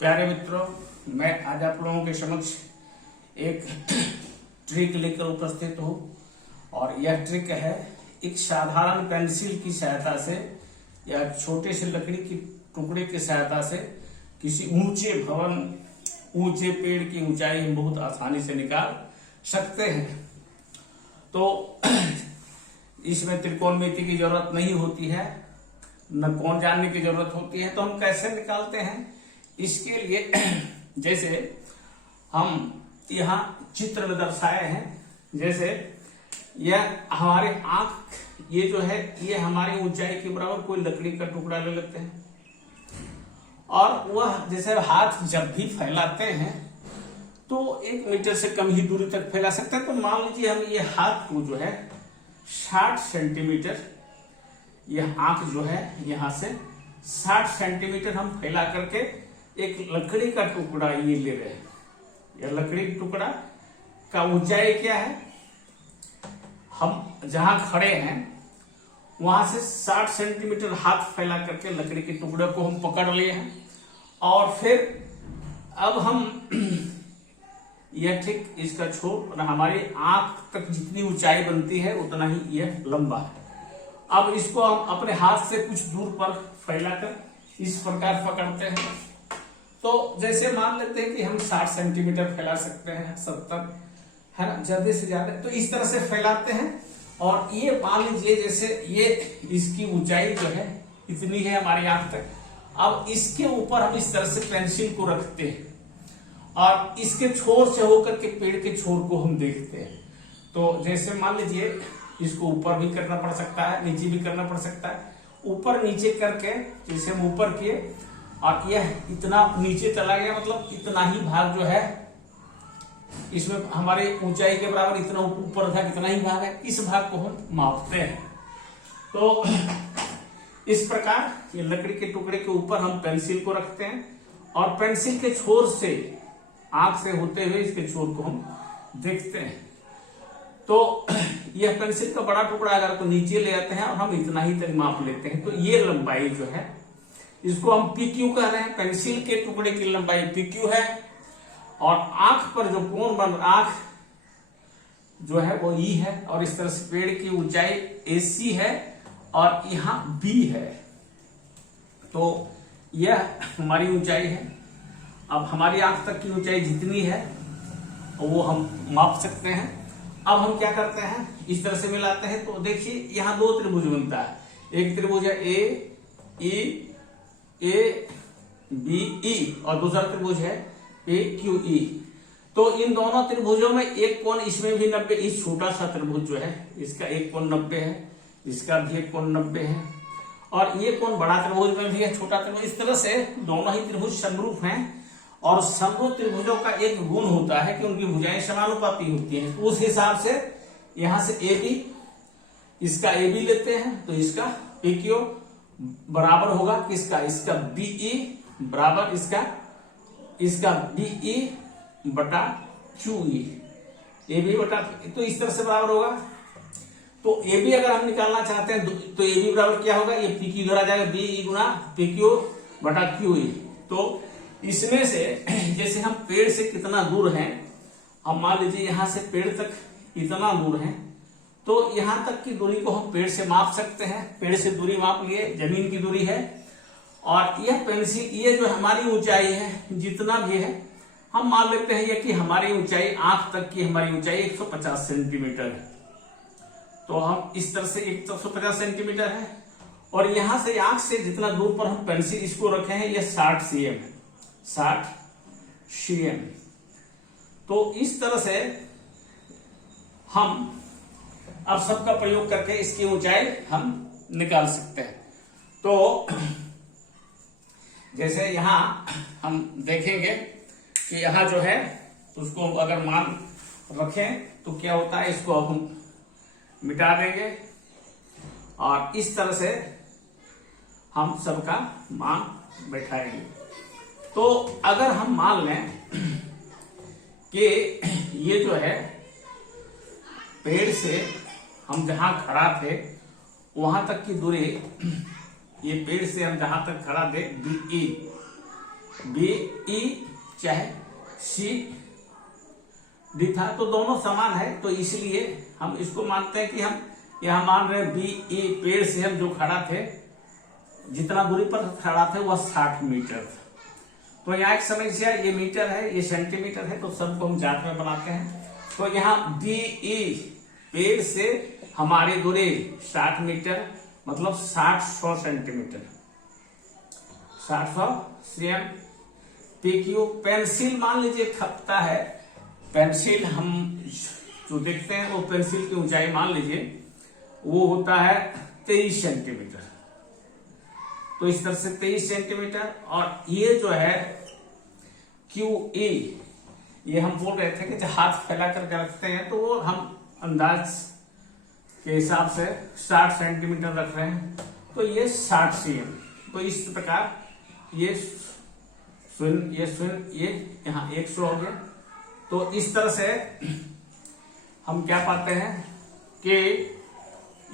प्यारे मित्रों, मैं आज आप लोगों के समक्ष एक ट्रिक लेकर उपस्थित हूँ और यह ट्रिक है एक साधारण पेंसिल की सहायता से या छोटे से लकड़ी की टुकड़े की सहायता से किसी ऊंचे भवन, ऊंचे पेड़ की ऊंचाई हम बहुत आसानी से निकाल सकते हैं। तो इसमें त्रिकोणमिति की जरूरत नहीं होती है, न कोण जानने की जरूरत होती है। तो हम कैसे निकालते हैं इसके लिए जैसे हम यहाँ चित्र में दर्शाए हैं, जैसे यह हमारे आंख, ये जो है ये हमारी ऊंचाई के बराबर कोई लकड़ी का टुकड़ा ले लेते हैं और वह जैसे हाथ जब भी फैलाते हैं तो 1 मीटर से कम ही दूरी तक फैला सकते हैं। तो मान लीजिए हम ये हाथ को जो है 60 सेंटीमीटर, यह आंख जो है यहां से 60 सेंटीमीटर हम फैला करके एक लकड़ी का टुकड़ा ये ले रहे हैं। यह लकड़ी के टुकड़ा का ऊंचाई क्या है, हम जहां खड़े हैं वहां से 60 सेंटीमीटर हाथ फैला करके लकड़ी के टुकड़े को हम पकड़ लिए हैं और फिर अब हम यह ठीक इसका छोर हमारी आंख तक जितनी ऊंचाई बनती है उतना ही यह लंबा है। अब इसको हम अपने हाथ से कुछ दूर पर फैलाकर इस प्रकार पकड़ते हैं। तो जैसे मान लेते हैं कि हम 60 सेंटीमीटर फैला सकते हैं, 70 है ना, ज्यादा से ज्यादा। तो इस तरह से फैलाते हैं और ये मान लीजिए जैसे ये इसकी ऊंचाई जो है इतनी है हमारी आंख तक। अब इसके ऊपर हम इस तरह से पेंसिल को रखते हैं और इसके छोर से होकर के पेड़ के छोर को हम देखते हैं। तो जैसे मान लीजिए इसको ऊपर भी करना पड़ सकता है, नीचे भी करना पड़ सकता है। ऊपर नीचे करके जैसे हम ऊपर किए और यह इतना नीचे चला गया, मतलब इतना ही भाग जो है इसमें हमारे ऊंचाई के बराबर इतना ऊपर था, कितना ही भाग है, इस भाग को हम मापते हैं। तो इस प्रकार ये लकड़ी के टुकड़े के ऊपर हम पेंसिल को रखते हैं और पेंसिल के छोर से आंख से होते हुए इसके छोर को हम देखते हैं। तो यह पेंसिल का बड़ा टुकड़ा अगर तो नीचे ले आते हैं और हम इतना ही तक माप लेते हैं। तो ये लंबाई जो है इसको हम PQ कह रहे हैं। पेंसिल के टुकड़े की लंबाई PQ है और आंख पर जो कोण बन, आंख जो है वो E है और इस तरह से पेड़ की ऊंचाई AC है और यहाँ B है। तो यह हमारी ऊंचाई है। अब हमारी आंख तक की ऊंचाई जितनी है वो हम माप सकते हैं। अब हम क्या करते हैं, इस तरह से मिलाते हैं। तो देखिए यहाँ 2 त्रिभुज बनता है। एक त्रिभुज है ABE और दूसरा त्रिभुज है AQE। तो इन दोनों त्रिभुजों में एक कोण इसमें भी 90, इस छोटा सा त्रिभुज जो है इसका एक कोण 90 है, इसका भी एक कोण 90 है और ये कोण बड़ा त्रिभुज में भी है, छोटा त्रिभुज। इस तरह से दोनों ही त्रिभुज समरूप हैं और समरूप त्रिभुजों का एक गुण होता है कि उनकी भुजाएं समानुपाती होती हैं। उस हिसाब से यहां से AB, इसका AB लेते हैं तो इसका PQ बराबर होगा किसका, इसका BE बराबर इसका BE बटा QE, AB बटा, तो इस तरह से बराबर होगा। तो AB अगर हम निकालना चाहते हैं तो AB बराबर क्या होगा, ये PQ इधर आ जाएगा, BE गुना PQ बटा QE। तो इसमें से जैसे हम पेड़ से कितना दूर हैं, हम मान लीजिए यहां से पेड़ तक इतना दूर है, तो यहां तक की दूरी को हम पेड़ से माप सकते हैं। पेड़ से दूरी माप लिए, जमीन की दूरी है और यह पेंसिल, ये जो हमारी ऊंचाई है जितना भी है हम मान लेते हैं कि हमारी ऊंचाई आंख तक की हमारी ऊंचाई 150 सेंटीमीटर है। तो हम इस तरह से 150 सेंटीमीटर है और यहां से आंख से जितना दूर पर हम पेंसिल इसको रखे हैं यह 60 cm है, 60 cm। तो इस तरह से हम अब सबका प्रयोग करके इसकी ऊंचाई हम निकाल सकते हैं। तो जैसे यहां हम देखेंगे कि यहां जो है उसको अगर मान रखें तो क्या होता है, इसको अब हम मिटा देंगे और इस तरह से हम सबका मान बैठाएंगे। तो अगर हम मान लें कि ये जो है पेड़ से हम जहां खड़ा थे वहां तक की दूरी, ये पेड़ से हम जहां तक खड़ा थे BE, बी ई चाहे सी डी था, तो दोनों समान है, तो इसलिए हम इसको मानते हैं कि हम यहां मान रहे बी ई पेड़ से हम जो खड़ा थे, जितना दूरी पर खड़ा थे वह 60 मीटर था। तो यहाँ एक समस्या, ये मीटर है, ये सेंटीमीटर है, तो सबको हम जात में बनाते हैं। तो यहाँ बी ई पेड़ से हमारी दूरी 60 मीटर, मतलब 60 centimetre, 60 CM. P Q pencil मान लीजिए खपता है, पेंसिल हम जो देखते हैं वो पेंसिल की ऊंचाई मान लीजिए वो होता है 23 सेंटीमीटर। तो इस तरह से 23 सेंटीमीटर, और ये जो है क्यू ई, ये हम बोल रहे थे कि जब हाथ फैला करके रखते हैं तो वो हम अंदाज के हिसाब से 60 सेंटीमीटर रख रहे हैं, तो ये 60 सीएम। तो इस प्रकार ये शून्य ये यहाँ 100 हो गया। तो इस तरह से हम क्या पाते हैं कि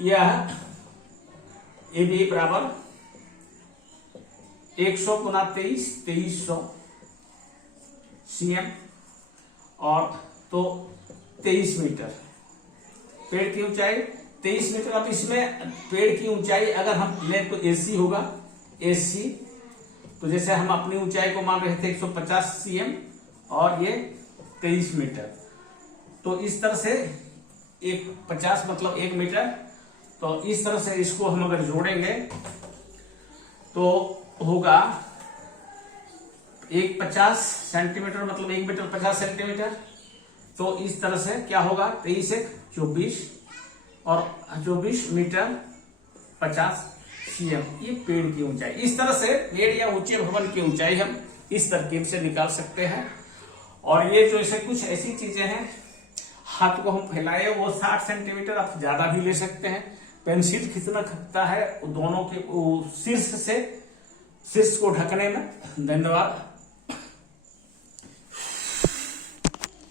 यह ए बी बराबर 100 गुना 23, 2300 सीएम, और तो 23 मीटर पेड़ की ऊंचाई 23 मीटर। अब इसमें पेड़ की ऊंचाई अगर हम लें तो एसी होगा, एसी। तो जैसे हम अपनी ऊंचाई को मान रहे थे 150 सीएम और ये 23 मीटर, तो इस तरह से 50 मतलब 1 मीटर। तो इस तरह से इसको हम अगर जोड़ेंगे तो होगा 50 सेंटीमीटर, मतलब 1 मीटर 50 सेंटीमीटर। तो इस तरह से क्या होगा, 23 1 24 और 24 मीटर 50 सीएम, ये पेड़ की ऊंचाई। इस तरह से पेड़ या ऊंचे भवन की ऊंचाई हम इस तरकीब से निकाल सकते हैं। और ये जो ऐसे कुछ ऐसी चीजें हैं, हाथ को हम फैलाए वो 60 सेंटीमीटर, आप ज्यादा भी ले सकते हैं। पेंसिल कितना खपता है दोनों के शीर्ष से शीर्ष को ढकने में। धन्यवाद।